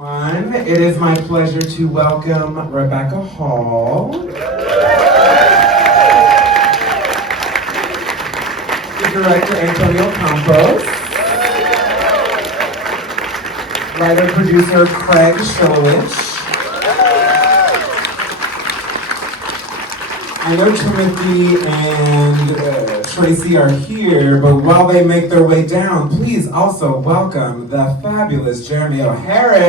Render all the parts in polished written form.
It is my pleasure to welcome Rebecca Hall, the director Antonio Campos, writer-producer Craig Shilowich. I know Timothy and Tracy are here, but while they make their way down, please also welcome the fabulous Jeremy O'Harris.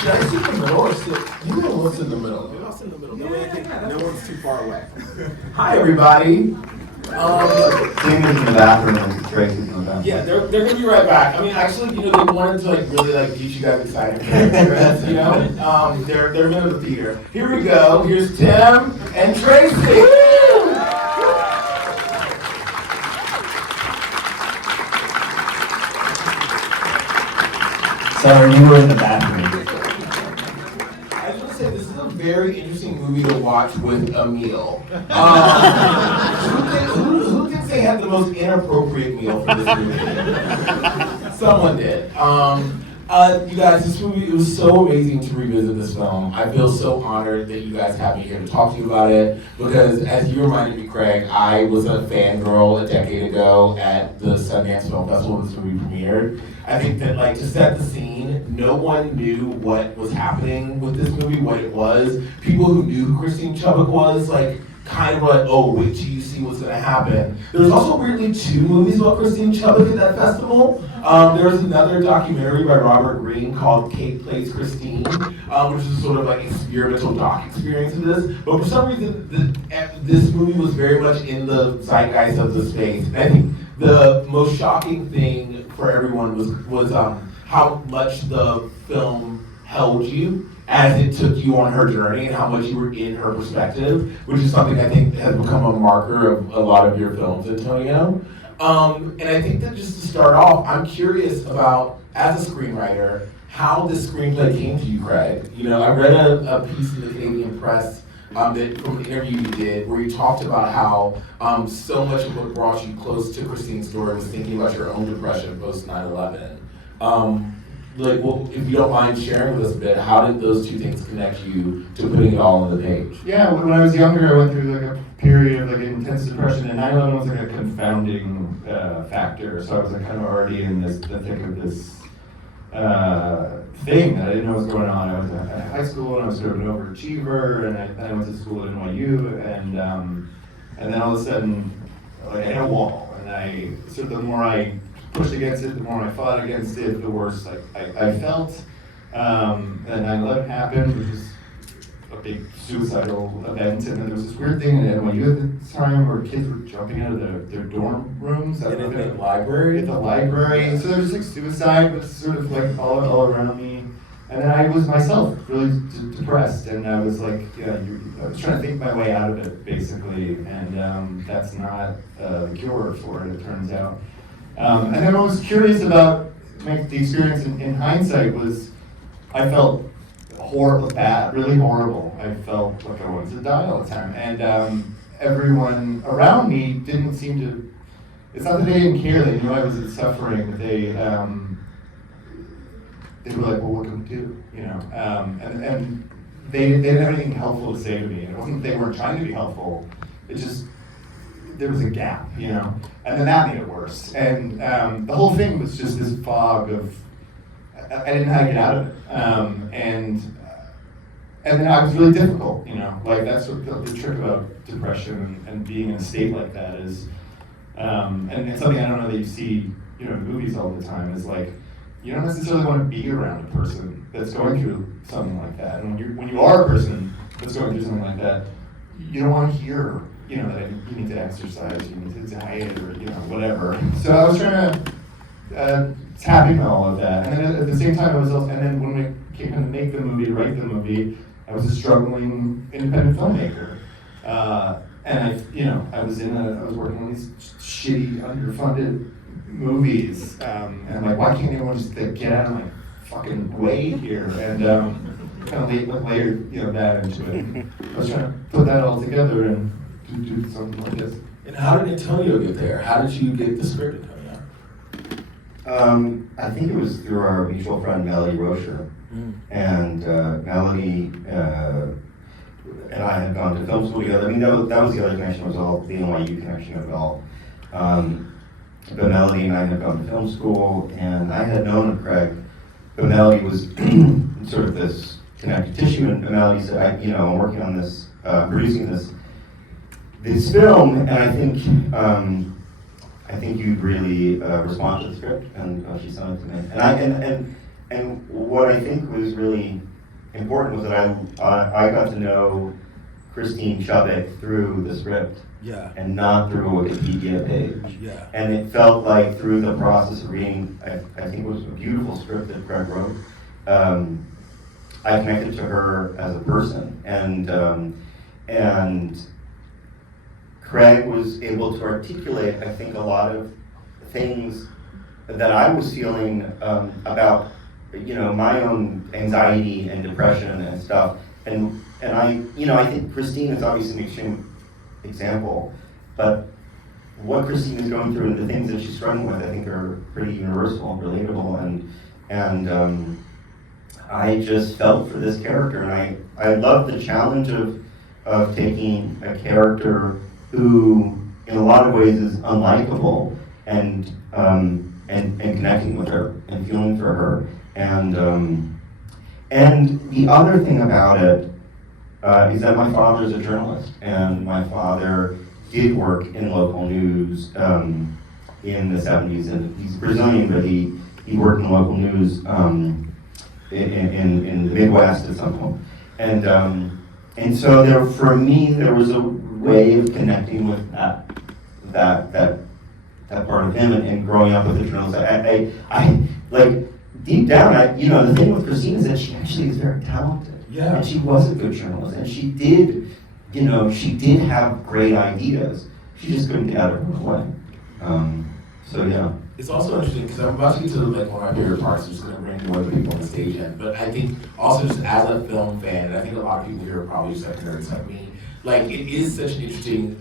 Should I sit in the middle or sit? You know what's in the middle. Maybe I'll sit in the middle. No one's too far away. Hi, everybody. Jamie's in the bathroom and Tracy's in the bathroom. Yeah, they're gonna be right back. I mean, actually, they wanted to really get you guys excited for this, they're men of the theater. Here we go. Here's Tim and Tracy. Sorry, you were in the bathroom. I just want to say this is a very interesting movie to watch with a meal. Who thinks they had the most inappropriate meal for this movie? Someone did. You guys, this movie, it was so amazing to revisit this film. I feel so honored that you guys have me here to talk to you about it, because as you reminded me, Craig, I was a fangirl a decade ago at the Sundance Film Festival when this movie premiered. I think that, to set the scene, no one knew what was happening with this movie, what it was. People who knew who Christine Chubbuck was, oh, wait till you see what's gonna happen. There was also weirdly 2 movies about Christine Chubbuck at that festival. There was another documentary by Robert Greene called Kate Plays Christine, which is sort of experimental doc experience of this. But for some reason, this movie was very much in the zeitgeist of the space. And I think the most shocking thing for everyone was how much the film held you as it took you on her journey and how much you were in her perspective, which is something I think has become a marker of a lot of your films, Antonio. And I think that just to start off, I'm curious about, as a screenwriter, how this screenplay came to you, Craig. I read a piece in the Canadian press from an interview you did where you talked about how so much of what brought you close to Christine's story was thinking about your own depression post 9/11. If you don't mind sharing with us a bit, how did those 2 things connect you to putting it all on the page? Yeah, when I was younger, I went through a period of intense depression, and 9/11 was a confounding factor. So I was kind of already in the thick of this thing that I didn't know was going on. I was at high school, and I was sort of an overachiever, and I went to school at NYU, and then all of a sudden, I hit a wall, and the more I pushed against it, the more I fought against it, the worse I felt. And 9/11 happened, which was a big suicidal event, and then there was this weird thing at NYU at the time where kids were jumping out of their dorm rooms. In the library? At the library. So there was suicide was sort of all around me. And then I was myself really depressed, and I was I was trying to think my way out of it, basically, and that's not the cure for it turns out. And then what I was curious about the experience in hindsight was I felt bad, really horrible. I felt like I wanted to die all the time. And everyone around me didn't seem to, it's not that they didn't care, they knew I was suffering, but they were like, well, what can we do? And they didn't have anything helpful to say to me. It wasn't that they weren't trying to be helpful, it just, there was a gap, and then that made it worse. And the whole thing was just this fog of, I didn't know how to get out of it. And then I was really difficult, that's what the trick about depression and being in a state like that is, and it's something I don't know that you see, in movies all the time, is you don't necessarily want to be around a person that's going through something like that. And when you are a person that's going through something like that, you don't want to hear, that you need to exercise, you need to diet, or whatever. So I was trying to tap into all of that, and then at the same time, and then when we came to make the movie, write the movie, I was a struggling independent filmmaker, and I was working on these shitty, underfunded movies, and I'm why can't anyone just get out of my fucking way here? And kind of layered that into it. I was trying to put that all together and do something like this. And how did Antonio get there? How did you get the script, Antonio? I think it was through our mutual friend Melody Rocher. And Melody and I had gone to film school together. I mean, that was the other connection, was all the NYU connection of it all. But Melody and I had gone to film school, and I had known of Craig, but Melody was sort of this connective tissue, and Melody said, I'm working on this, producing this film, and I think you'd really respond to the script, and she sent it to me. And what I think was really important was that I got to know Christine Chubbuck through the script, and not through a Wikipedia page. Yeah. And it felt like through the process of reading, I think it was a beautiful script that Craig wrote, I connected to her as a person, and Craig was able to articulate, I think, a lot of things that I was feeling about, my own anxiety and depression and stuff. And I think Christine is obviously an extreme example, but what Christine is going through and the things that she's struggling with, I think, are pretty universal and relatable. And I just felt for this character, and I love the challenge of taking a character who, in a lot of ways, is unlikable, and connecting with her and feeling for her. And the other thing about it is that my father's a journalist, and my father did work in local news in the 70s, and he's Brazilian, but he worked in local news in the Midwest at some point. And so there, for me, there was a way of connecting with that part of him, and growing up with a journalist. I like, deep down, the thing with Christine is that she actually is very talented. Yeah. And she was a good journalist, and she did have great ideas. She just couldn't get out of her way. So yeah. It's also interesting because I'm about to get to one of my favorite parts. I'm just going to bring more people on the stage in. But I think also just as a film fan, and I think a lot of people here are probably just like nerds like me, like it is such an interesting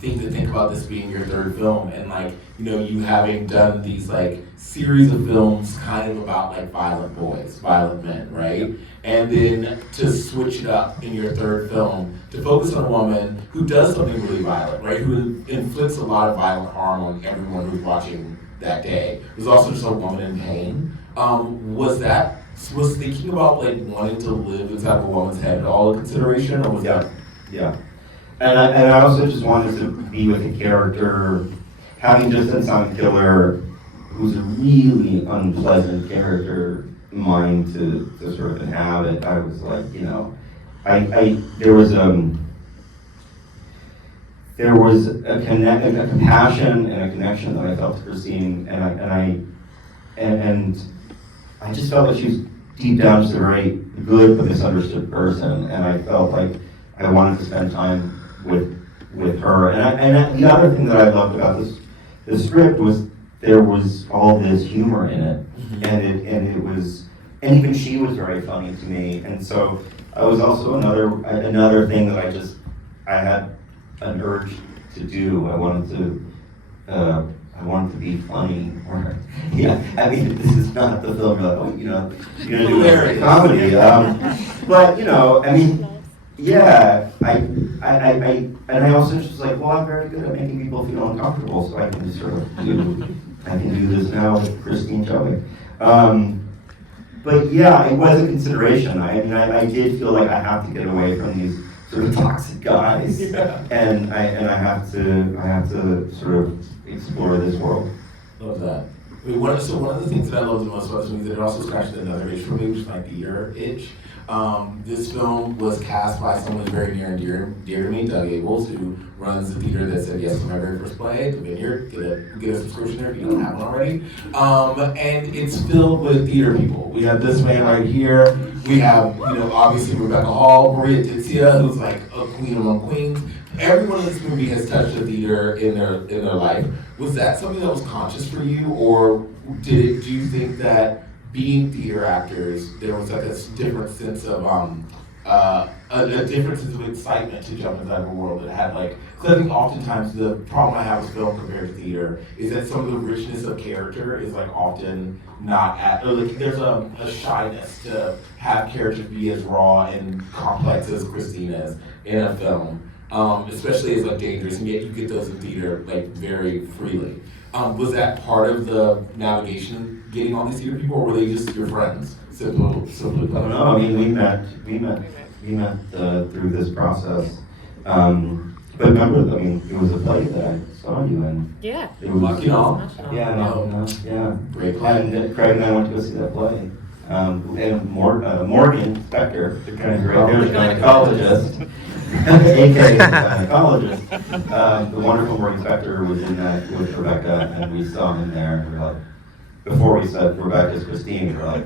thing to think about this being your third film, and you having done these series of films kind of about violent boys, violent men, right? And then to switch it up in your third film to focus on a woman who does something really violent, right? Who inflicts a lot of violent harm on everyone who's watching that day. There's also just a woman in pain. Was thinking about wanting to live inside of a woman's head at all a consideration, or was that? Yeah. And I also just wanted to be with a character, having just done Silent Killer, who's a really unpleasant character mind to sort of inhabit. I was like, there was a compassion and a connection that I felt to Christine, and I just felt like she was deep down just a very good but misunderstood person, and I felt like I wanted to spend time with her. And the other thing that I loved about this script was there was all this humor in it, and even she was very funny to me. And so I was also another thing that I had an urge to do. I wanted to be funny. Or, I mean, this is not the film you're gonna do a comedy. But I mean, yeah, I also just was like, well, I'm very good at making people feel uncomfortable, so I can just sort of do this now with Christine Chubbuck. But yeah, it was a consideration. I did feel like I have to get away from these sort of toxic guys, and I have to sort of explore this world. Love that. I mean, one of the things that I love the most about this movie is that it also scratched another itch for me, which is my theater itch. This film was cast by someone very near and dear to me, Doug Abels, who runs the theater that said yes to my very first play, The Vineyard. Get a subscription there if you don't have one already. And it's filled with theater people. We have this man right here. We have, obviously Rebecca Hall, Maria Tizia, who's like a queen among queens. Everyone in this movie has touched the theater in their life. Was that something that was conscious for you, or do you think that being theater actors, there was a different sense of a different sense of excitement to jump inside of a world that had like, because I think oftentimes the problem I have with film compared to theater is that some of the richness of character is like often not at, or like there's a shyness to have characters be as raw and complex as Christine is in a film, especially as like dangerous, and yet you get those in theater like very freely. Was that part of the navigation, getting all these theater people, or were they just your friends? Simply put. No, I mean, we met through this process. But remember, I mean, it was a play that I saw you in. Yeah. It was Lucky All. Yeah, yeah. Great play. And Craig and I went to go see that play. And Morgan Spector, the kind of great gynecologist, aka gynecologist, the wonderful Morgan Spector was in that with Rebecca, and we saw him there. And we were like, before we said Rebecca's Christine, we were like,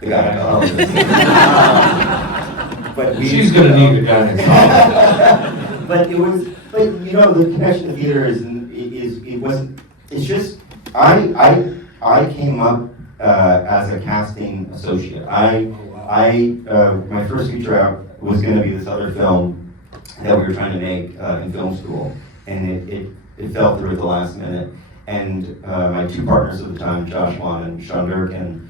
the gynecologist. But She's gonna need a gynecologist. But it was, but you know, the connection to theater it's just, I came up as a casting associate. My first feature out was going to be this other film that we were trying to make in film school, and it fell through at the last minute. And my two partners at the time, Josh Wan and Sean Durkin,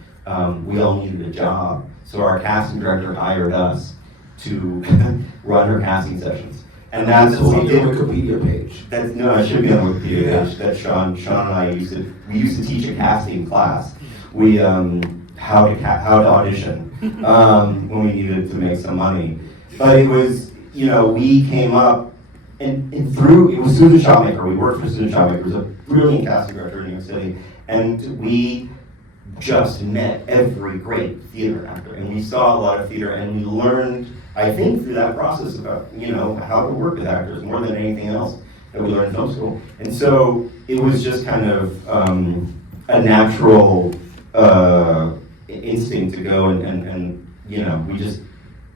we all needed a job. So our casting director hired us to run her casting sessions. And that's what we did. Wikipedia page. No, it should be on the Wikipedia page. That Sean and I used to teach a casting class. We how to audition when we needed to make some money. But it was, you know, we came up and through Susan Shopmaker. We worked for Susan Shopmaker, who's a brilliant casting director in New York City, and we just met every great theater actor, and we saw a lot of theater, and we learned, I think, through that process about, you know, how to work with actors more than anything else that we learned in film school. And so it was just kind of a natural instinct to go and you know, we just,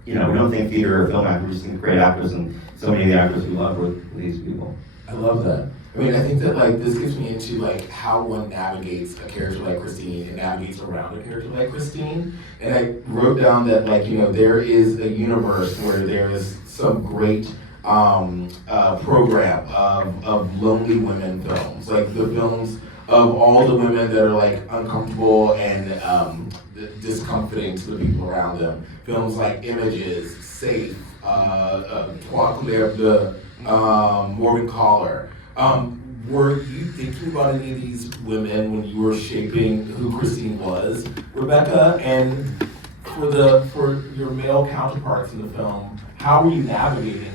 you know, we don't think theater or film actors, we just think great actors, and so many of the actors we love were these people. I love that. I mean, I think that like this gets me into like how one navigates a character like Christine and navigates around a character like Christine. And I wrote down that like, you know, there is a universe where there is some great program of lonely women films, like the films of all the women that are like uncomfortable and discomforting to the people around them. Films like Images, Safe, Trois Couleurs Bleues, Morgan Collar. Were you thinking about any of these women when you were shaping who Christine was, Rebecca? And for your male counterparts in the film, how were you navigating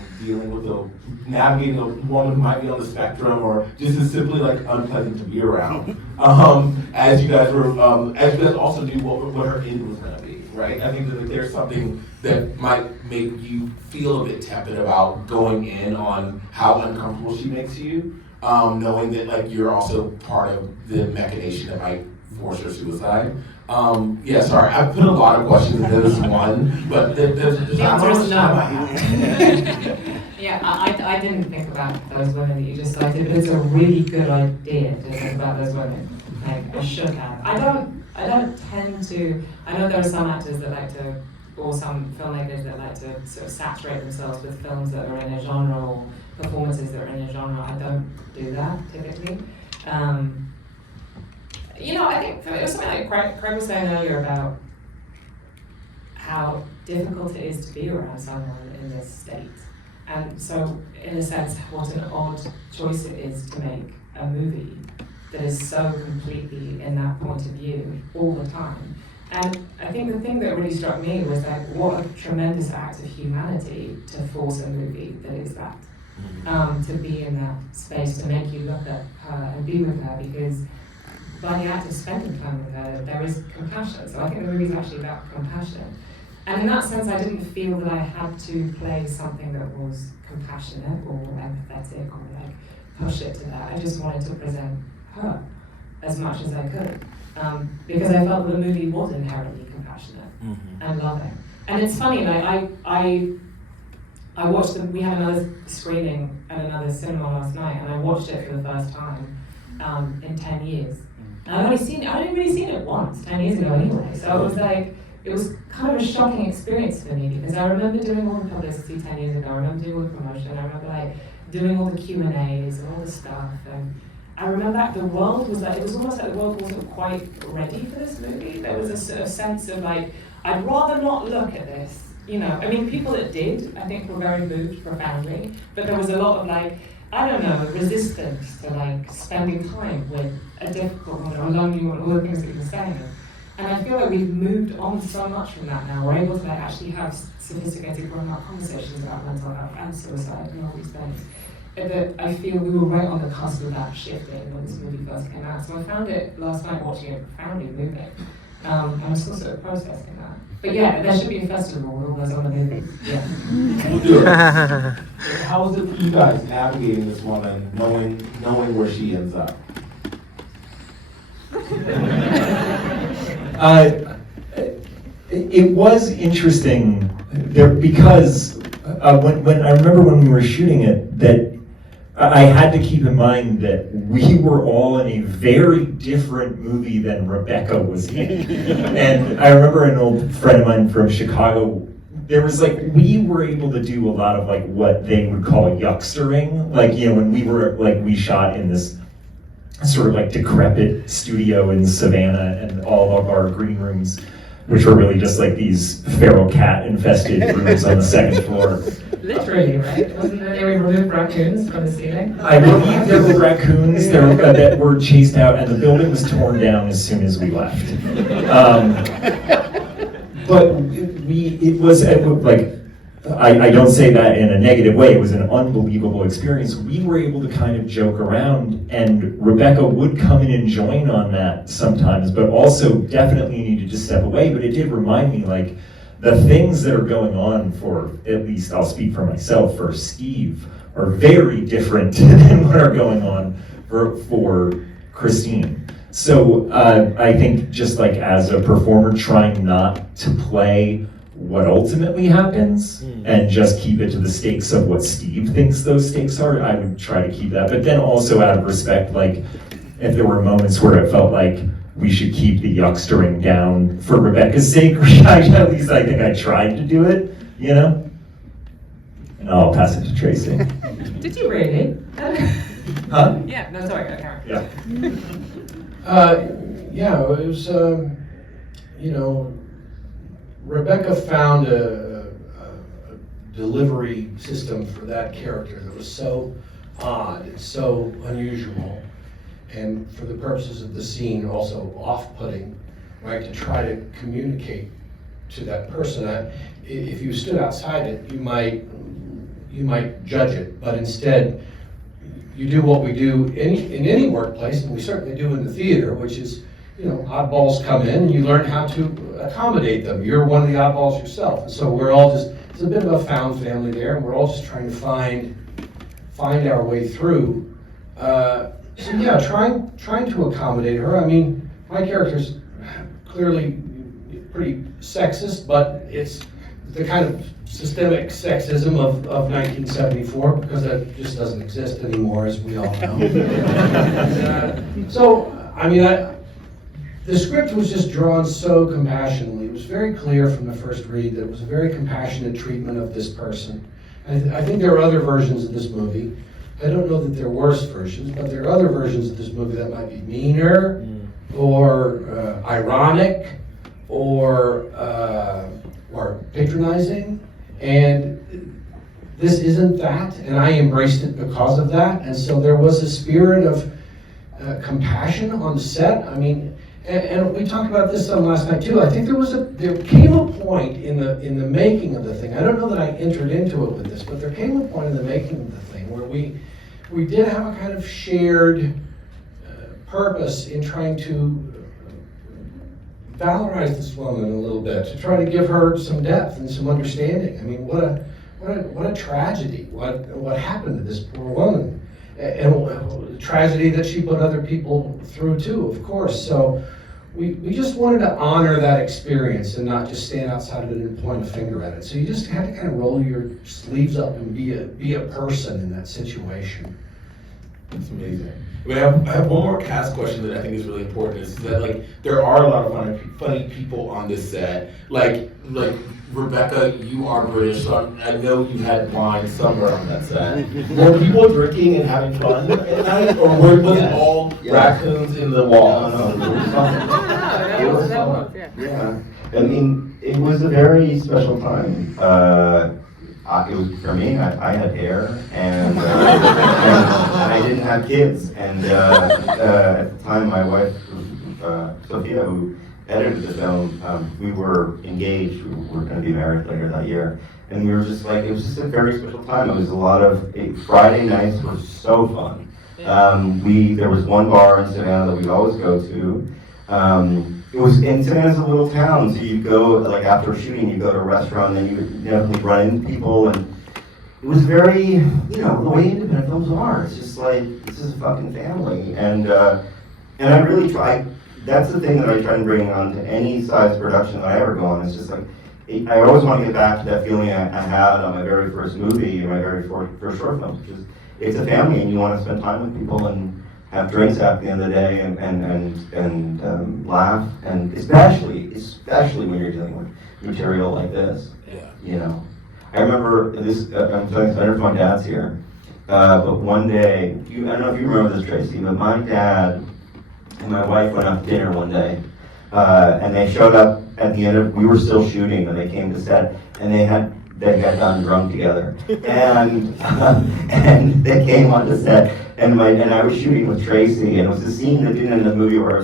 navigating a woman who might be on the spectrum or just is simply like unpleasant to be around? As you guys also knew what her end was going to be, right? I think that there's something that might make you feel a bit tepid about going in on how uncomfortable she makes you, knowing that like you're also part of the machination that might force her suicide. Yeah, sorry, I put a lot of questions into this one, but there's not much time I have. Yeah, I didn't think about those women that you just cited, but it's a really good idea to think about those women. Like, I should have. I don't tend to, I know there are some actors that like to, or some filmmakers that like to sort of saturate themselves with films that are in a genre or performances that are in a genre. I don't do that typically. You know, I think for me, it was something like Craig was saying earlier about how difficult it is to be around someone in this state. And so, in a sense, what an odd choice it is to make a movie that is so completely in that point of view all the time. And I think the thing that really struck me was like, what a tremendous act of humanity to force a movie that is that. To be in that space, to make you look at her and be with her, because by the act of spending time with her, there is compassion. So I think the movie is actually about compassion. And in that sense, I didn't feel that I had to play something that was compassionate or empathetic or like push it to that. I just wanted to present her as much as I could. Because I felt that the movie was inherently compassionate and loving. And it's funny, like I watched we had another screening at another cinema last night, and I watched it for the first time in 10 years. And I'd only really seen it once, 10 years ago anyway. So it was like, it was kind of a shocking experience for me, because I remember doing all the publicity 10 years ago, I remember doing all the promotion, I remember like doing all the Q&As and all the stuff, and I remember that the world was like, it was almost like the world wasn't quite ready for this movie. There was a sort of sense of like, I'd rather not look at this, you know. I mean, people that did, I think, were very moved profoundly, but there was a lot of like, I don't know, resistance to like spending time with a difficult woman or lonely woman, all the things that you were saying. And I feel like we've moved on so much from that now. We're able to like actually have sophisticated, grown-up conversations about mental health and suicide and all these things. That I feel we were right on the cusp of that shifting when this movie first came out. So I found it last night watching it profoundly moving. And I'm still sort of processing that. But yeah, there should be a festival with all those other movies. Yeah. We'll do it. How was it for you guys navigating this woman, knowing where she ends up? It was interesting there because when I remember when we were shooting it, that I had to keep in mind that we were all in a very different movie than Rebecca was in. And I remember an old friend of mine from Chicago, there was like, we were able to do a lot of like what they would call yuckstering. Like, you know, when we were like, we shot in this sort of like decrepit studio in Savannah, and all of our green rooms, which were really just like these feral cat infested rooms on the second floor. Literally, right? Wasn't there, they removed raccoons from the ceiling? I believe there were raccoons there that were chased out, and the building was torn down as soon as we left. But it was like, I don't say that in a negative way, it was an unbelievable experience. We were able to kind of joke around, and Rebecca would come in and join on that sometimes, but also definitely needed to step away. But it did remind me, like, the things that are going on for, at least I'll speak for myself, for Steve, are very different than what are going on for Christine. So I think just like as a performer, trying not to play what ultimately happens and just keep it to the stakes of what Steve thinks those stakes are, I would try to keep that. But then also out of respect, like if there were moments where it felt like we should keep the yuckstering down for Rebecca's sake, at least I think I tried to do it, you know? And I'll pass it to Tracy. Did you really? Huh? Yeah, no, sorry, Karen. Yeah. Yeah, it was, you know, Rebecca found a delivery system for that character that was so odd and so unusual, and for the purposes of the scene, also off-putting, right, to try to communicate to that person. If you stood outside it, you might judge it, but instead, you do what we do in any workplace, and we certainly do in the theater, which is, you know, oddballs come in and you learn how to accommodate them. You're one of the oddballs yourself. And so we're all just, it's a bit of a found family there, and we're all just trying to find our way through. So yeah, trying to accommodate her. I mean, my character's clearly pretty sexist, but it's the kind of systemic sexism of 1974, because that just doesn't exist anymore, as we all know. And, so, I mean, the script was just drawn so compassionately. It was very clear from the first read that it was a very compassionate treatment of this person. And I think there are other versions of this movie. I don't know that they're worse versions, but there are other versions of this movie that might be meaner, or ironic, or patronizing. And this isn't that, and I embraced it because of that. And so there was a spirit of compassion on the set. I mean, and we talked about this some last night too. I think there came a point in the making of the thing. I don't know that I entered into it with this, but there came a point in the making of the thing where we did have a kind of shared purpose in trying to valorize this woman a little bit, to try to give her some depth and some understanding. I mean, what a tragedy! What happened to this poor woman, and a tragedy that she put other people through too, of course. So we just wanted to honor that experience and not just stand outside of it and point a finger at it. So you just had to kind of roll your sleeves up and be a person in that situation. That's amazing. I have one more cast question that I think is really important. Is that like there are a lot of funny people on this set. Like Rebecca, you are British, so I know you had wine somewhere on that set. Were people drinking and having fun at night, or was it all raccoons in the walls? It was fun. Yeah. I mean, it was a very special time. It was for me. I had hair, and I didn't have kids. And at the time, my wife, Sophia, who edited the film, we were engaged. We were going to be married later that year, and we were just like, it was just a very special time. It was a lot of Friday nights were so fun. There was one bar in Savannah that we'd always go to. And Savannah's a little town, so you go, like after shooting, you go to a restaurant, and you definitely run into people, and it was very, the way independent films are. It's just like, this is a fucking family, and I really try. That's the thing that I try and bring on to any size production that I ever go on. It's just like, I always want to get back to that feeling I had on my very first movie, and my very first short film, because it's a family, and you want to spend time with people, and have drinks at the end of the day and laugh, and especially when you're dealing with material like this. Yeah. I remember this. I don't know if my dad's here, but one day, I don't know if you remember this, Tracy, but my dad and my wife went out to dinner one day, and they showed up at the end of. We were still shooting, and they came to set, and they had gotten drunk together, and they came on the set, and I was shooting with Tracy, and it was a scene that didn't end the movie where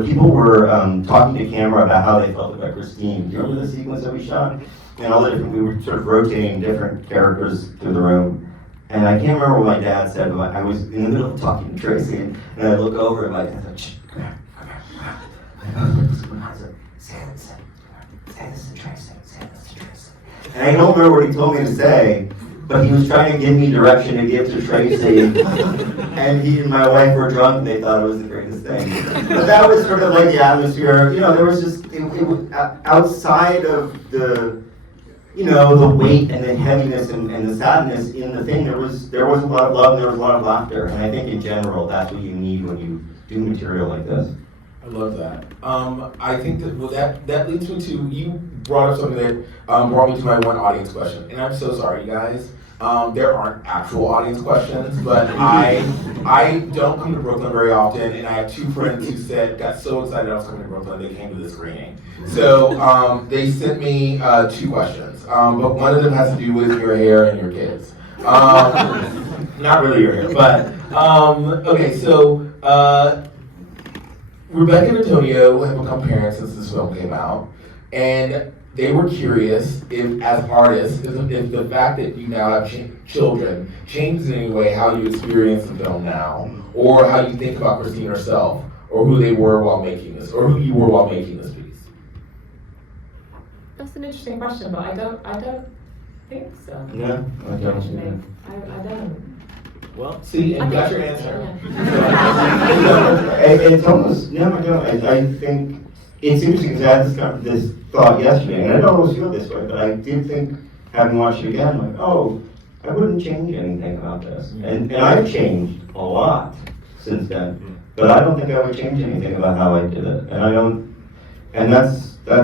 people were talking to camera about how they felt about Christine. Do you remember the sequence that we shot? And all the different, we were sort of rotating different characters through the room, and I can't remember what my dad said, but I was in the middle of talking to Tracy, and I look over, and my dad's like, shh, come here. Say this to Tracy. And I don't remember what he told me to say, but he was trying to give me direction to give to Tracy. And he and my wife were drunk, and they thought it was the greatest thing. But that was sort of like the atmosphere. There was just, it was outside of the, the weight and the heaviness and the sadness in the thing. There was a lot of love, and there was a lot of laughter. And I think in general, that's what you need when you do material like this. I love that. I think that leads me to, you brought up something that brought me to my one audience question. And I'm so sorry, you guys. There aren't actual audience questions, but I don't come to Brooklyn very often, and I have two friends who got so excited I was coming to Brooklyn, they came to the screening. So they sent me two questions, but one of them has to do with your hair and your kids. Not really your hair, but okay, so Rebecca and Antonio have become parents since this film came out, and they were curious if, as artists, if the fact that you now have children changes in any way how you experience the film now, or how you think about Christine herself, or who they were while making this, or who you were while making this piece. That's an interesting question, but I don't think so. Yeah, I don't. I don't. Well, see, and you got your answer. It's almost, I think it's interesting because I had this thought yesterday, and I don't always feel this way, but I did think, having watched it again, like, oh, I wouldn't change anything about this. And I've changed a lot since then, but I don't think I would change anything about how I did it. And that's I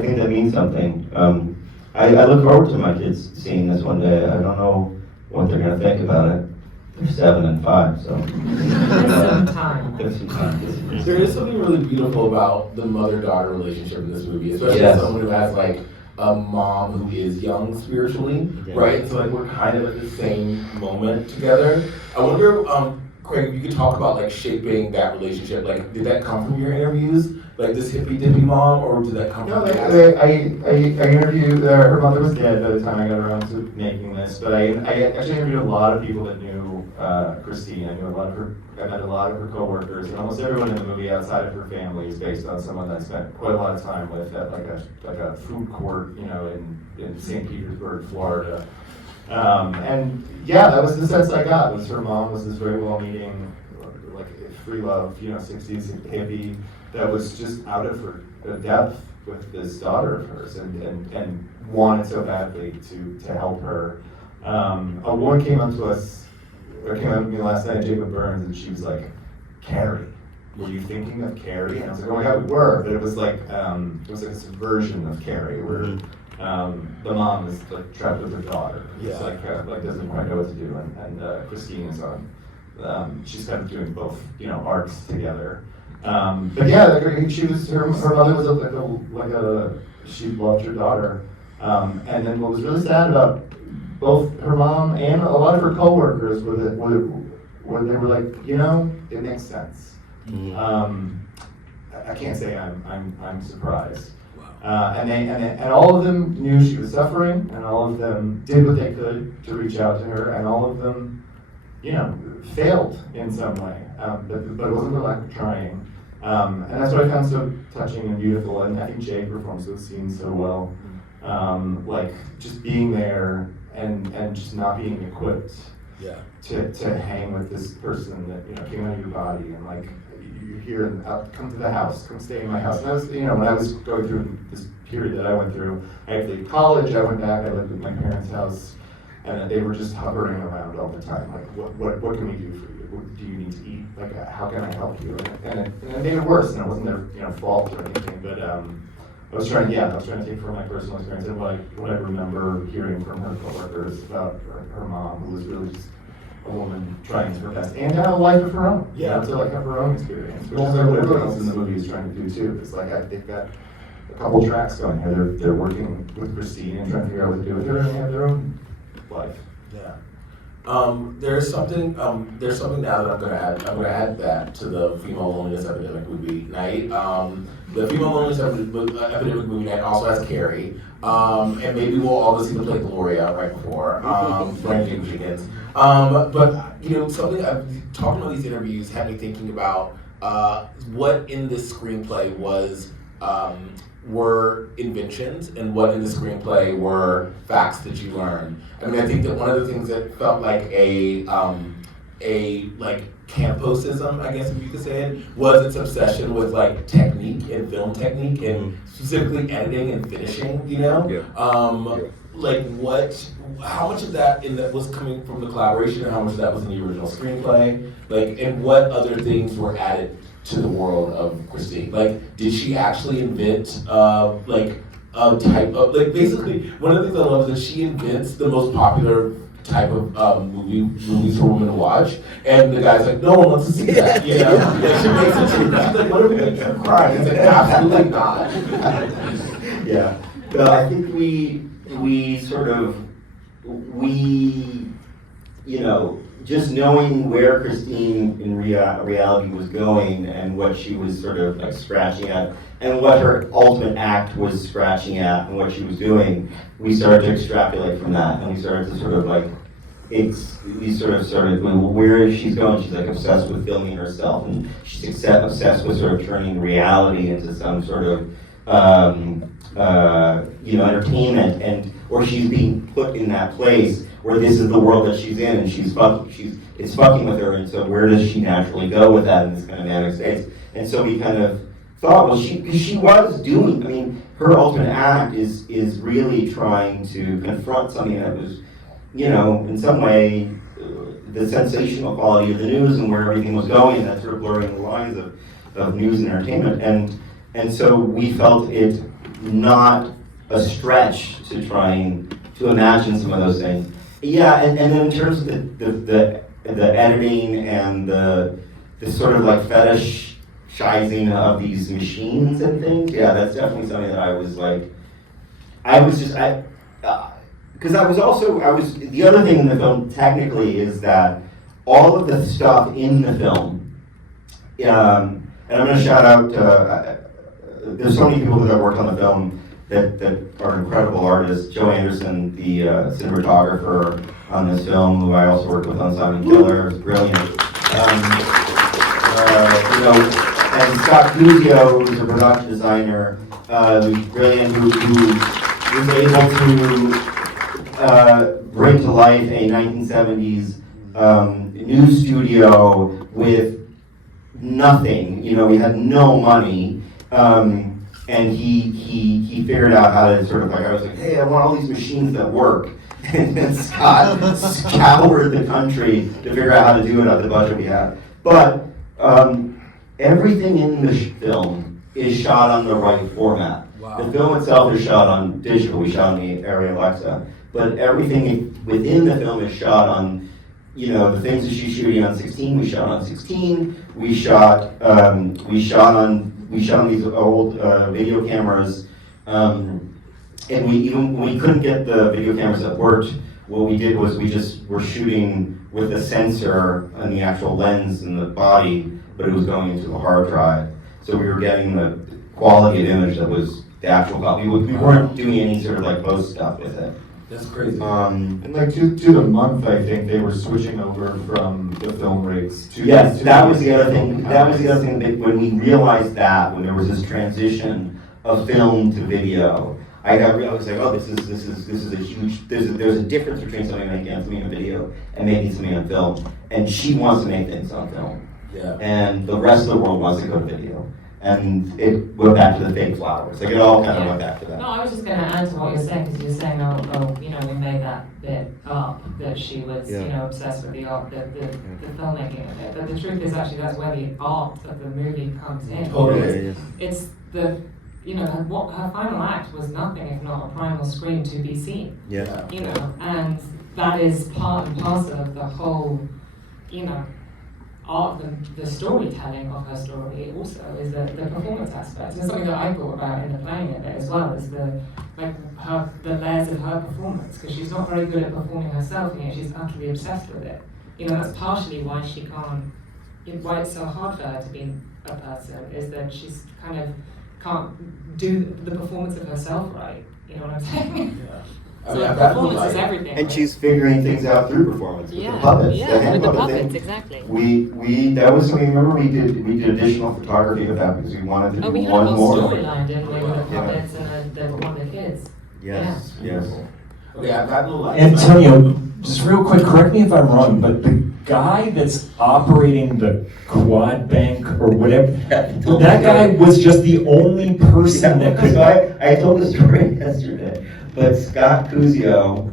think that means something. I look forward to my kids seeing this one day. I don't know what they're going to think about it. They're 7 and 5, so. There's some time. There is something really beautiful about the mother-daughter relationship in this movie, especially Yes. someone who has like a mom who is young spiritually, right? So like we're kind of at the same moment together. I wonder, Craig, if you could talk about like shaping that relationship. Like, did that come from your interviews? Like this hippy-dippy mom, or did that come No, from I interviewed, her mother was dead by the time I got around to making this, but I actually interviewed a lot of people that knew Christine. I met a lot of her coworkers, and almost everyone in the movie outside of her family is based on someone that I spent quite a lot of time with at like a food court, in St. Petersburg, Florida. And yeah, that was the sense I got. Was her mom was this very well-meaning, like free love, 60s hippie that was just out of her depth with this daughter of hers, and wanted so badly to help her. A woman came up to us came up with me last night, Jacob Burns, and she was like, Carrie, were you thinking of Carrie? And I was like, oh my God, we were, but it was like this version of Carrie where the mom is like trapped with her daughter. It's like doesn't quite know what to do, and Christine is on. She's kind of doing both, arcs together. But yeah, like, she was her mother was she loved her daughter, and then what was really sad about both her mom and a lot of her coworkers were they were like, it makes sense. I can't say I'm surprised. And all of them knew she was suffering, and all of them did what they could to reach out to her, and all of them, failed in some way. But it wasn't for lack of trying. And that's what I found so touching and beautiful, and I think Jay performs those scenes so well. Like just being there and just not being equipped to hang with this person that came out of your body, and like you're here and come to the house, come stay in my house. And I was, when I was going through this period that I went through, I had to leave college, I went back, I lived at my parents' house, and they were just hovering around all the time. Like, what can we do for you? What do you need to eat? Like, how can I help you? And it made it worse, and it wasn't their fault or anything, but I was trying to take from my personal experience and what I remember hearing from her coworkers about her mom, who was really just a woman trying her best and to have a life of her own. To like have her own experience, which is what everyone else in the movie is trying to do too. It's like they've got a couple tracks going here. They're working with Christine and trying to figure out what to do with her, and they have their own life. Yeah. There's something now that I'm gonna add that to the female loneliness epidemic movie night. The female loneliness epidemic movie night also has Carrie, and maybe we'll all see the play Gloria right before Brandon begins. But something I've talking about these interviews had me thinking about what in this screenplay were inventions and what in the screenplay were facts that you learned. I mean, I think that one of the things that felt like a Camposism, I guess if you could say it, was its obsession with like technique and film technique and specifically editing and finishing, how much of that was coming from the collaboration and how much of that was in the original screenplay? Like, and what other things were added to the world of Christine? Like, did she actually invent a type of, basically, one of the things I love is that she invents the most popular type of movies for women to watch, and the guy's like, no one wants to see that, And she makes it true. She's like, what are we going to cry? He's like, absolutely not. Yeah. Well, I think we just knowing where Christine in reality was going and what she was sort of like scratching at and what her ultimate act was scratching at and what she was doing, we started to extrapolate from that, and we started to sort of like, we sort of started going, well, where is she going? She's like obsessed with filming herself, and she's obsessed with sort of turning reality into some sort of entertainment, or she's being put in that place where this is the world that she's in, and it's fucking with her, and so where does she naturally go with that in this kind of manic state? And so we kind of thought, well, she was doing, I mean, her ultimate act is really trying to confront something that was, in some way, the sensational quality of the news and where everything was going, and that sort of blurring the lines of news and entertainment. And so we felt it not a stretch to trying to imagine some of those things. Yeah, and then in terms of the editing and the sort of like fetishizing of these machines and things, yeah, that's definitely something that I was because the other thing in the film technically is that all of the stuff in the film, and I'm going to shout out, there's so many people that have worked on the film that are incredible artists. Joe Anderson, the cinematographer on this film, who I also worked with on Simon Killer, is brilliant. And Scott Guzio, who's a production designer, who's brilliant, who was able to bring to life a 1970s news studio with nothing. We had no money. And he figured out how to sort of like, I was like, hey, I want all these machines that work. and then Scott scoured the country to figure out how to do it on the budget we had. But everything in the film is shot on the right format. Wow. The film itself is shot on digital. We shot on the Arri Alexa, but everything within the film is shot on, you know, the things that she's shooting on 16. We shot on 16. We shot on these old video cameras. And when we couldn't get the video cameras that worked, what we did was we just were shooting with a sensor on the actual lens and the body, but it was going into the hard drive. So we were getting the quality of image that was the actual copy. We weren't doing any sort of like post stuff with it. That's crazy. And like to the month, I think they were switching over from the film rigs to. Yes, that was the other thing. That was the other thing that when we realized that, when there was this transition of film to video, I was like, oh, this is a huge. There's a difference between something making something on video and making something on film. And she wants to make things on film. Yeah. And the rest of the world wants to go to video. And it went back to the fake flowers. Like it all kind of went back to that. No, I was just going to add to what you're saying, because you're saying, you know, we made that bit up, that she was, you know, obsessed with the art, the filmmaking of it. But the truth is actually that's where the art of the movie comes in. Totally. It's the, you know, what her final act was nothing if not a primal scream to be seen. Yeah. You know, and that is part and parcel of the whole, you know, art, the storytelling of her story also is the performance aspect. And something that I thought about in the playing of it as well is the layers of her performance, because she's not very good at performing herself, and yet she's utterly obsessed with it. You know, that's partially why she can't, why it's so hard for her to be a person, is that she's kind of can't do the performance of herself right. You know what I'm saying? Yeah. So performance is everything. And right? she's figuring things out through performance with the puppets. Yeah, hand with the puppet puppets, thing. exactly. We that was something. Remember we did additional photography with that because we wanted to do We had one a whole more. storyline, didn't we, with the Yeah. puppets and one of the kids. Yes, Yeah. yes. Okay, I've got no lights. Antonio, just real quick, correct me if I'm wrong, but the guy that's operating the quad bank or whatever, that guy was just the only person that could. So I told the story yesterday, but Scott Cuzio,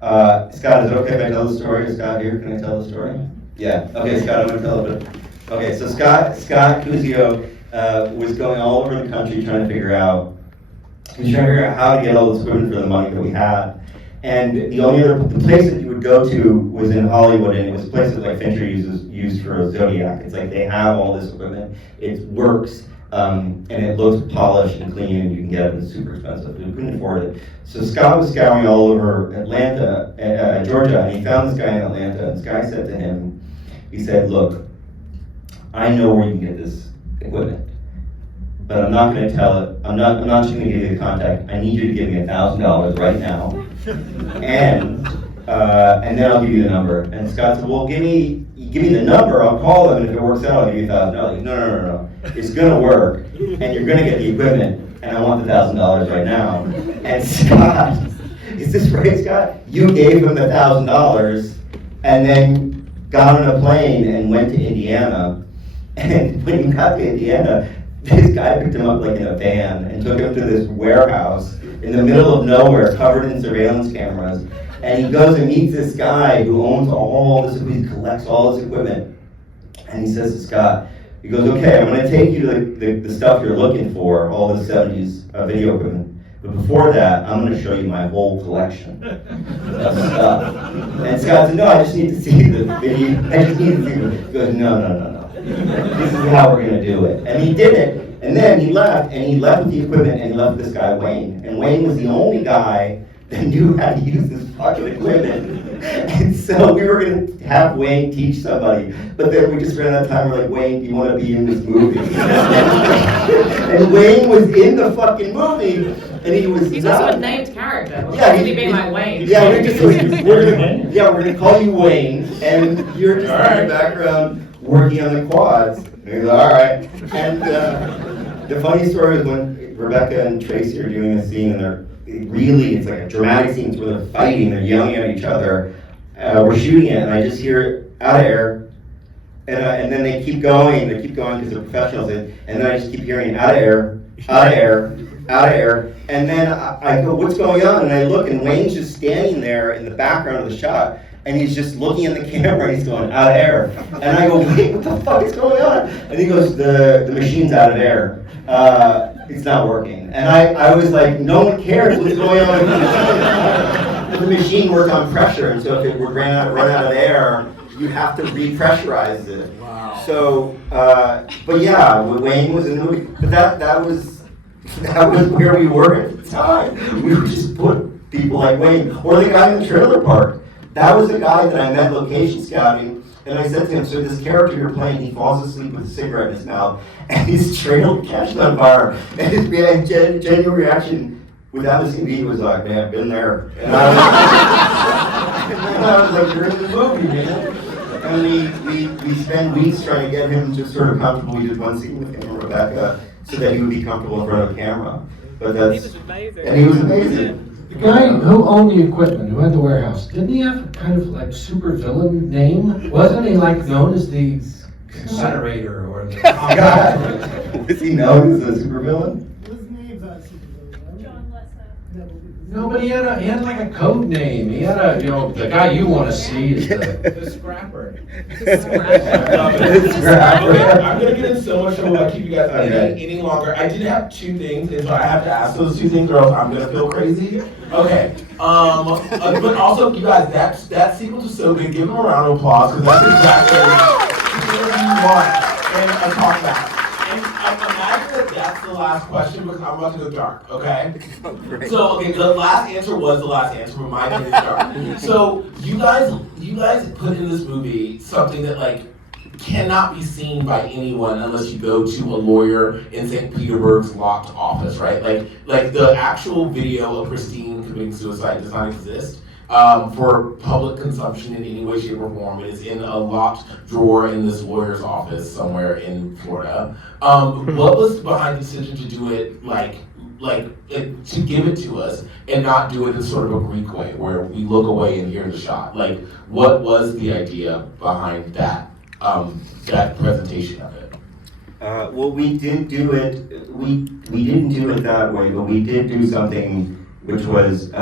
Scott, is it okay if I tell the story? Is Scott here? Can I tell the story? Yeah. Okay, Scott, I'm gonna tell it. Okay, so Scott Cuzio was going all over the country trying to figure out how to get all this equipment for the money that we had. And the place that you would go to was in Hollywood, and it was a place that like Fincher used for a Zodiac. It's like they have all this equipment, it works, and it looks polished and clean, and you can get it, and it's super expensive. We couldn't afford it. So Scott was scouring all over Atlanta, Georgia, and he found this guy in Atlanta, and this guy said to him, he said, look, I know where you can get this equipment, but I'm not going to tell it. I'm not just going to give you the contact. I need you to give me $1,000 right now, and then I'll give you the number. And Scott said, well, give me the number. I'll call them, and if it works out, I'll give you $1,000. No. It's going to work, and you're going to get the equipment, and I want the $1,000 right now. And Scott, is this right, Scott? You gave him the $1,000, and then got on a plane and went to Indiana. And when he got to Indiana, this guy picked him up like in a van and took him to this warehouse in the middle of nowhere, covered in surveillance cameras. And he goes and meets this guy who owns all this, he collects all this equipment. And he says to Scott, he goes, okay, I'm going to take you to the stuff you're looking for, all the 70s video equipment. But before that, I'm going to show you my whole collection of stuff. And Scott said, no, I just need to see the video. I just need to see it. He goes, no. This is how we're going to do it. And he did it. And then he left with the equipment, and he left this guy, Wayne. And Wayne was the only guy that knew how to use this fucking equipment. And so we were going to have Wayne teach somebody. But then we just ran out of time. We're like, Wayne, do you want to be in this movie? And Wayne was in the fucking movie. And he's also a named character. Yeah, he's being like Wayne. Yeah, we're gonna call you Wayne, and you're just in the background working on the quads. And he's like, all right. And the funny story is when Rebecca and Tracy are doing a scene, and it's like a dramatic scene where they're fighting, they're yelling at each other. We're shooting it, and I just hear out of air, and then they keep going because they're professionals, and then I just keep hearing out of air, out of air. And then I go, what's going on? And I look, and Wayne's just standing there in the background of the shot, and he's just looking at the camera, and he's going, out of air. And I go, wait, what the fuck is going on? And he goes, the machine's out of air. It's not working. And I was like, no one cares what's going on with the machine. The machine works on pressure, and so if it would run out of air, you have to repressurize it. Wow. So, but yeah, Wayne was in the movie. But that was where we were at the time. We would just put people like Wayne, or the guy in the trailer park. That was the guy that I met location scouting, and I said to him, so this character you're playing, he falls asleep with a cigarette in his mouth, and his trailer catches on fire, and his genuine reaction without missing a beat was like, man, I've been there. And I was like, you're in the movie, man. And we spent weeks trying to get him just sort of comfortable. We did one scene with him and Rebecca so that he would be comfortable in front of the camera. But He was amazing. and he was amazing. The guy who owned the equipment, who had the warehouse, didn't he have kind of like super villain name? Wasn't he like known as the incinerator or the Was he known as a supervillain? No, but he had like a code name. He had the guy you want to see is the scrapper. Okay, I'm gonna get in so much trouble if I keep you guys any longer. I did have two things, and so I have to ask those two things, or else I'm gonna feel crazy. Okay. But also, you guys, that sequence was so good. Give him a round of applause, because that's exactly what you want in a talkback. And imagine that's the last question, because I'm about to go dark. Okay. So okay, the last answer was the last answer, but mine is dark. So you guys put in this movie something that like cannot be seen by anyone unless you go to a lawyer in St. Petersburg's locked office, right? Like the actual video of Christine committing suicide does not exist for public consumption in any way, shape, or form. It is in a locked drawer in this lawyer's office somewhere in Florida. What was behind the decision to do it to give it to us and not do it in sort of a Greek way where we look away and hear the shot? Like, what was the idea behind that presentation of it? Well, we did do it. We didn't do it that way, but we did do something which was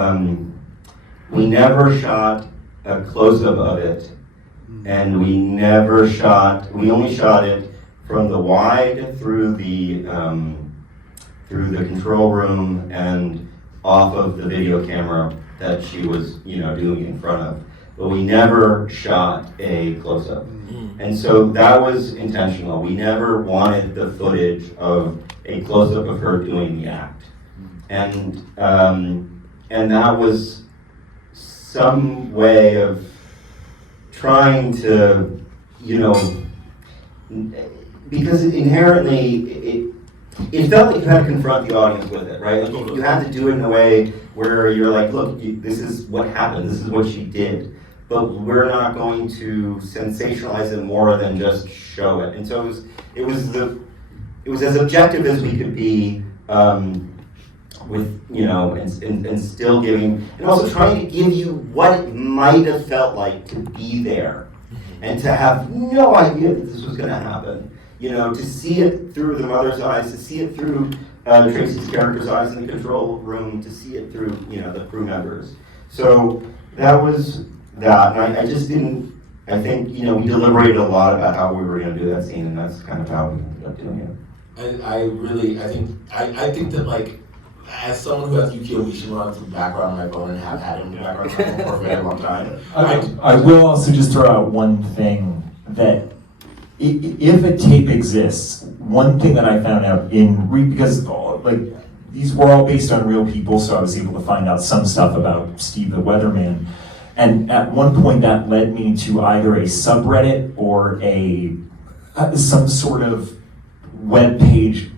we never shot a close-up of it, and we only shot it from the wide through the control room and off of the video camera that she was, doing in front of. But we never shot a close-up. And so that was intentional. We never wanted the footage of a close-up of her doing the act. And that was some way of trying to, because inherently it felt like you had to confront the audience with it, right? Like you had to do it in a way where you're like, look, this is what happened, this is what she did, but we're not going to sensationalize it more than just show it. And so it was as objective as we could be, with, and still giving, and also trying to give you what it might have felt like to be there and to have no idea that this was going to happen. To see it through the mother's eyes, to see it through Tracy's character's eyes in the control room, to see it through, the crew members. So that was that, and I just didn't, I think, we deliberated a lot about how we were going to do that scene, and that's kind of how we ended up doing it. I think that, like, as someone who has Yukio Mishima as a background on my phone and have had him in the background for a very long time. I will also just throw out one thing, that if a tape exists, one thing that I found out because these were all based on real people, so I was able to find out some stuff about Steve the Weatherman. And at one point that led me to either a subreddit or some sort of web page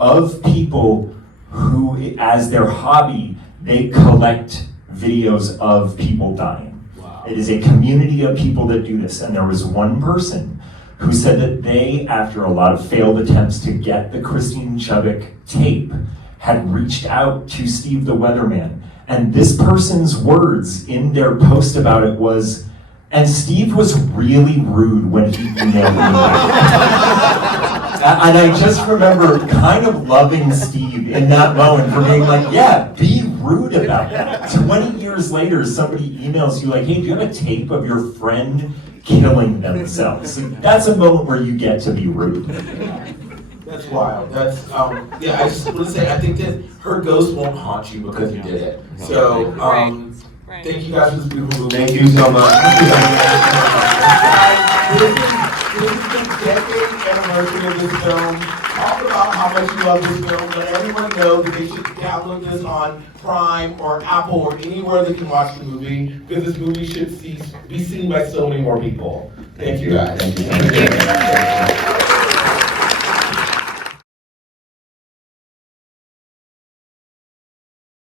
of people who, as their hobby, they collect videos of people dying. Wow. It is a community of people that do this, and there was one person who said that they, after a lot of failed attempts to get the Christine Chubbuck tape, had reached out to Steve the Weatherman. And this person's words in their post about it was, and Steve was really rude when he emailed me back. And I just remember kind of loving Steve in that moment for being like, yeah, be rude about that. 20 years later, somebody emails you like, hey, do you have a tape of your friend killing themselves? Like, that's a moment where you get to be rude. That's wild. That's yeah. I just want to say I think that her ghost won't haunt you because you did it. So Right. thank you guys for this beautiful movie. Thank you so much. This is the decade anniversary of this film. Talk about how much you love this film. Let everyone know that they should download this on Prime or Apple or anywhere they can watch the movie, because this movie should be seen by so many more people. Thank you guys. Thank you.